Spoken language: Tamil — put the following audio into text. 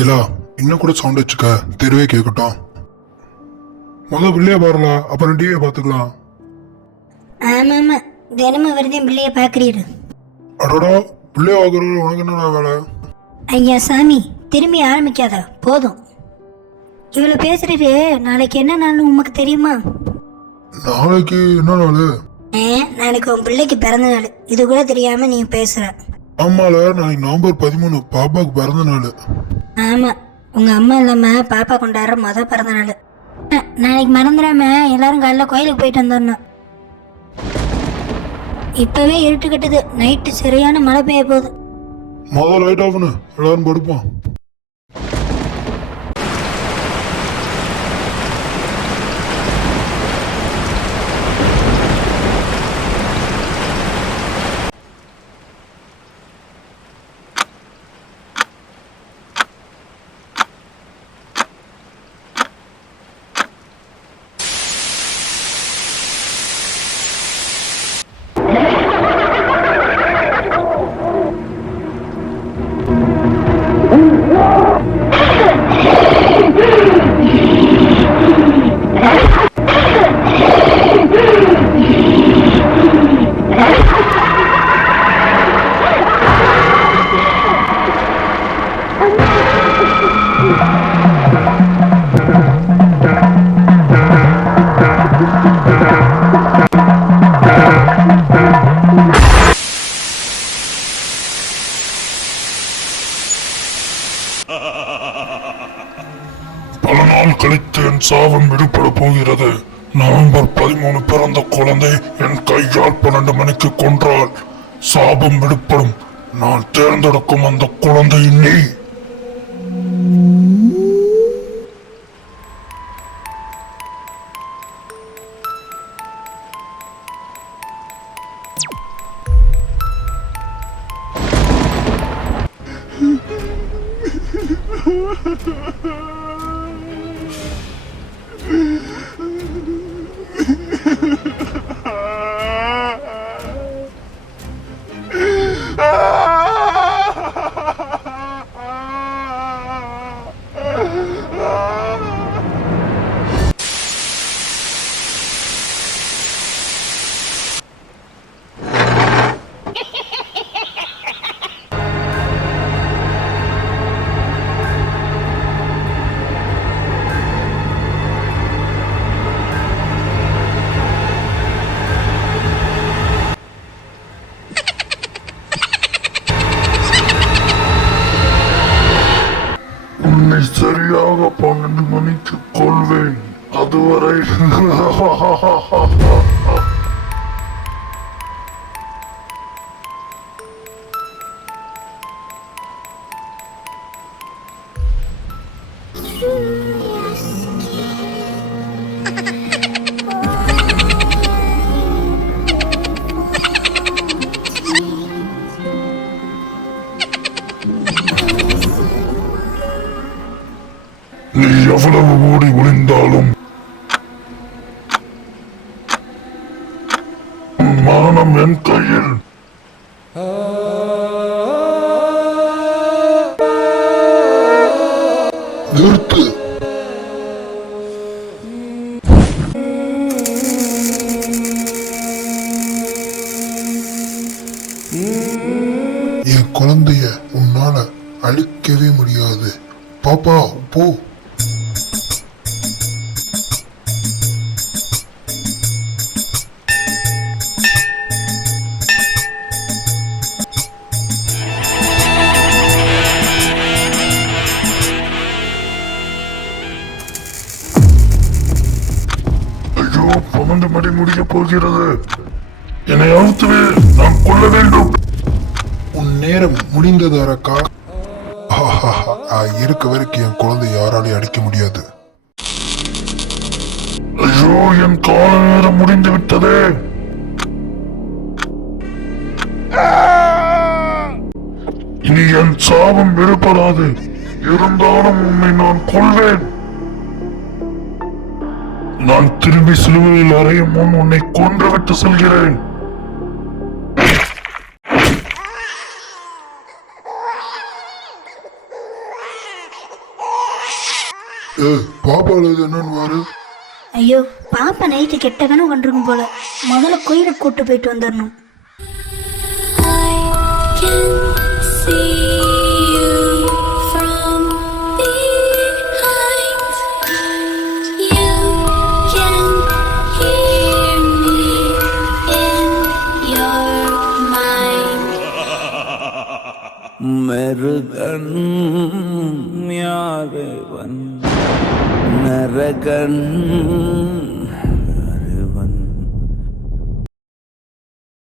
இல்ல இன்னும் கூட சவுண்ட் வச்சுக்க, தெருவே கேட்கட்டும். முதல் பிள்ளைய பாருல, அப்புறம் டிவியை பார்த்துக்கலாம். ஆமா ஆமா, தினமும் வருதே பிள்ளைய பாக்குறீரு. அடடா, பிள்ளைய வாங்குறது உனக்கு என்னடா வேலை? ஐயா சாமி, திரும்பி ஆரம்பிக்காத போதும். இவ்வளோ பேசுறது. நாளைக்கு என்ன நாள்னு உமக்கு தெரியுமா? நாளைக்கு என்ன நாள்? நாளைக்கு உன் பிள்ளைக்கு பிறந்த நாள். இது கூட தெரியாம நீ பேசுற. ஆமால, நாளைக்கு நவம்பர் 13 பாப்பாக்கு பிறந்த நாள். ஆமா, உங்க அம்மா இல்லாம பாப்பா கொண்டாடுற பிறந்த நாள். நாளைக்கு மறந்துடாம எல்லாரும் காலைல கோயிலுக்கு போயிட்டு வந்துடணும். இப்பவே இருட்டு கட்டுது, நைட்டு சரியான மழை பெய்ய போகுது. முதல் லைட் ஆஃப் பண்ணு, எல்லாரும் படுப்போம். பல நாள் கழித்து என் சாபம் விடுபட போகிறது. நவம்பர் 13 பிறந்த குழந்தை என் கையால் 12 மணிக்கு கொன்றால் சாபம் விடுபடும். நான் தேர்ந்தெடுக்கும் அந்த குழந்தை நீ. சரியாக 12 மணிக்கு கொள்வேன். அதுவரை நீ எவ்வளவு ஓடி ஒளிந்தாலும் மரணம் என் கையில். நிறுத்து. என் குழந்தைய உன்னால அழிக்கவே முடியாது. பாப்பா போ. ஐயோ, 12 மணி முடிய போகிறது. என்னை அவுத்துவே, நான் கொல்ல வேண்டும். உன் நேரம் முடிந்தது அரக்கா. இருக்க வரைக்கும் என் குழந்தை யாராலையும் அடிக்க முடியாது. ஐயோ, என் கால நேரம் முடிந்து விட்டதே. இனி என் சாபம் விடுபடாது. இருந்தாலும் உன்னை நான் கொல்வேன். நான் திரும்பி சிலுவையில் அறையும் முன் உன்னை கொன்றுவிட்டு செல்கிறேன். பாப்பால இது என்னன்னு பாரு. ஐயோ பாப்பா நைட்டு கெட்ட கனவு கண்டிருக்கும் போல. முதல்ல கோயிலுக்கு கூட்டு போயிட்டு வந்துடணும். மெருகன் யாரவன் நரகன்